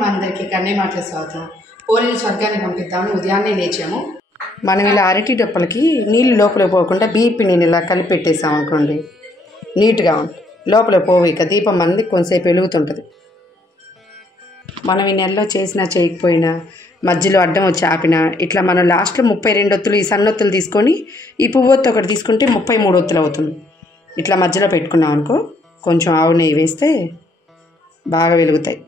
మా అందరికీ కన్నయ్య మాటల స్వాగతం. పోలీలు స్వర్గాన్ని పంపిద్దామని ఉదయాన్నే లేచాము. మనం ఇలా అరటి డొప్పలకి నీళ్ళు లోపల పోకుండా బియ్యం పిండిని ఇలా కలిపి పెట్టేసాం అనుకోండి, నీట్గా లోపల పోవు. ఇక దీపం అనేది కొంతసేపు వెలుగుతుంటుంది. మనం ఈ నెలలో చేసినా చేయకపోయినా మధ్యలో అడ్డం వచ్చి ఆపినా ఇట్లా మనం లాస్ట్లో 32 ఒత్తులు ఈ సన్నొత్తులు తీసుకొని ఈ పువ్వొత్తు ఒకటి తీసుకుంటే 33 ఒత్తులు అవుతుంది. ఇట్లా మధ్యలో పెట్టుకున్నాం అనుకో, కొంచెం ఆవు నెయ్యి వేస్తే బాగా వెలుగుతాయి.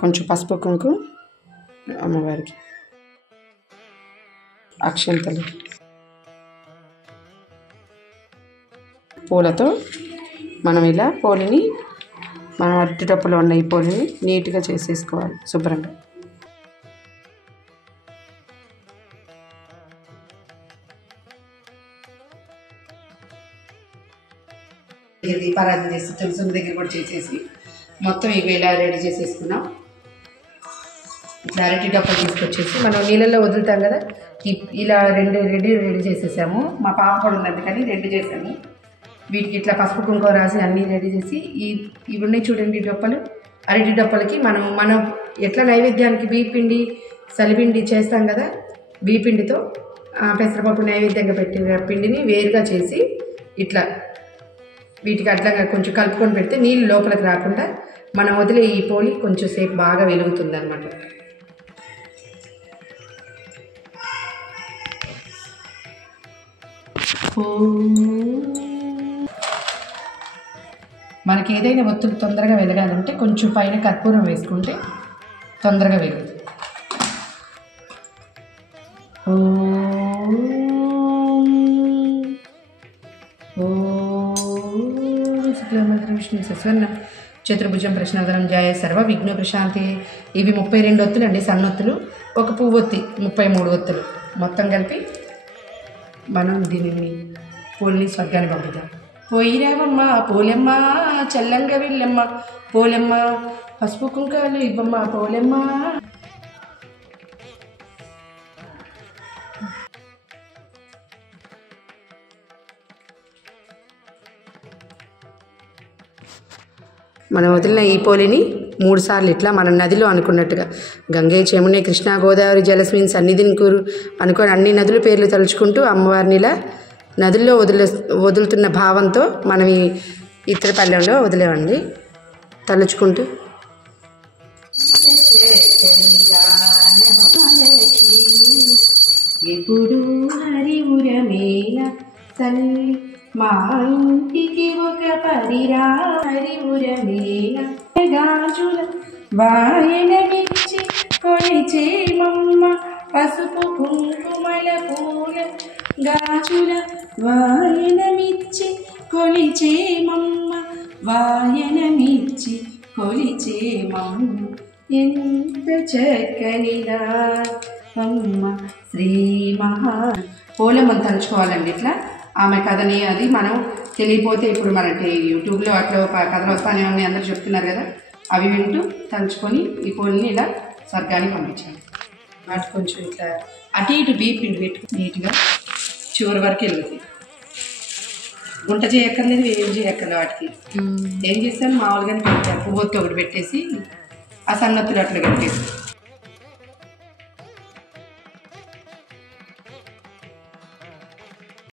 కొంచెం పసుపు కుంకుమ అమ్మవారికి, అక్షంతలు, పూలతో మనం ఇలా పోలిని మనం అరటి డప్పులో ఉన్న ఈ పోలిని నీట్గా చేసేసుకోవాలి శుభ్రంగా. దీపారాధన చేసి తులసి దగ్గర కూడా చేసేసి మొత్తం ఇవి ఇలా రెడీ చేసేసుకున్నాం. ఇట్లా అరటి డప్పలు తీసుకొచ్చేసి మనం నీళ్ళల్లో వదులుతాం కదా, ఇలా రెడీ చేసేసాము. మా పాప కూడా ఉంది అందుకని 2 చేసాము. వీటికి ఇట్లా పసుపు కుంకుమ రాసి అన్నీ రెడీ చేసి ఇవి ఉన్నాయి చూడండి డొప్పలు. అరటి డొప్పలకి మనం ఎట్లా నైవేద్యానికి బియ్యపిండి సలిపిండి చేస్తాం కదా, బియ్యపిండితో పెసరపప్పు నైవేద్యంగా పెట్టిన పిండిని వేరుగా చేసి ఇట్లా వీటికి అట్లా కొంచెం కలుపుకొని పెడితే నీళ్ళు లోపలికి రాకుండా మనం వదిలే ఈ పోలి కొంచెం సేపు బాగా వెలుగుతుంది అన్నమాట. మనకి ఏదైనా ఒత్తులు తొందరగా వెలగాలంటే కొంచెం పైన కర్పూరం వేసుకుంటే తొందరగా వెలుగుతుంది. విష్ణు సస్వర్ణ చతుర్భుజం ప్రశ్నాధనం జాయ సర్వ విఘ్న ప్రశాంతి. ఇవి 32 ఒత్తులు అండి, సన్నొత్తులు. ఒక పువ్వొత్తి 33 ఒత్తులు మొత్తం కలిపి మనం దీనిని పోలిని స్వర్గాన్ని పంపుతాం. పోయిరావమ్మ పోలెమ్మ చల్లంగా వెళ్ళమ్మ పోలెమ్మ, పసుపు కుంకాలు ఇవ్వమ్మ పోలెమ్మ. మనం వదిలిన ఈ పోలిని 3 సార్లు ఇట్లా మనం నదిలో అనుకున్నట్టుగా గంగే యమునే కృష్ణ గోదావరి జలస్మిన్ సన్నిధిని కూరు అనుకొని అన్ని నదుల పేర్లు తలుచుకుంటూ అమ్మవారిని ఇలా నదుల్లో వదులుతున్న భావంతో మనం ఈ ఇతర పల్లెంలో వదిలేవండి తలుచుకుంటూ. ఎప్పుడు హరివురమేల తల్లి మా ఇంటికి ఒక పరిరా హరివురమేల గాజుల వాయనగిచ్చి కొలిచేమమ్మ పసుపు కుంకుమల పూల గాజుల వాయనమిచ్చి కొలిచేమమ్మ వాయనమిచ్చి కొలిచేమమ్మ. ఎంత చక్కనిదా అమ్మ శ్రీ మహా. పోలమ్మని తలుచుకోవాలండి ఇట్లా. ఆమె కథని అది మనం తెలియపోతే ఇప్పుడు మనకి యూట్యూబ్లో అట్లా కథలు వస్తానే ఉన్నాయి, అందరూ చెప్తున్నారు కదా, అవి వింటూ తలుచుకొని ఈ పోలిని ఇలా స్వర్గానికి పంపించాలి. వాటి కొంచెం ఇట్లా అటు ఇటు బియ్యపిండి పెట్టుకుని నీట్గా చివరి వరకు వెళ్తుంది. గుంట చేయక్కర్లేదు, ఏం చేయక్కర్లేదు. వాటికి ఏం చేస్తాను మామూలుగానే పెట్టాను, పువ్వొత్తు ఒకటి పెట్టేసి ఆ సన్నత్తులు అట్లా కట్టేసి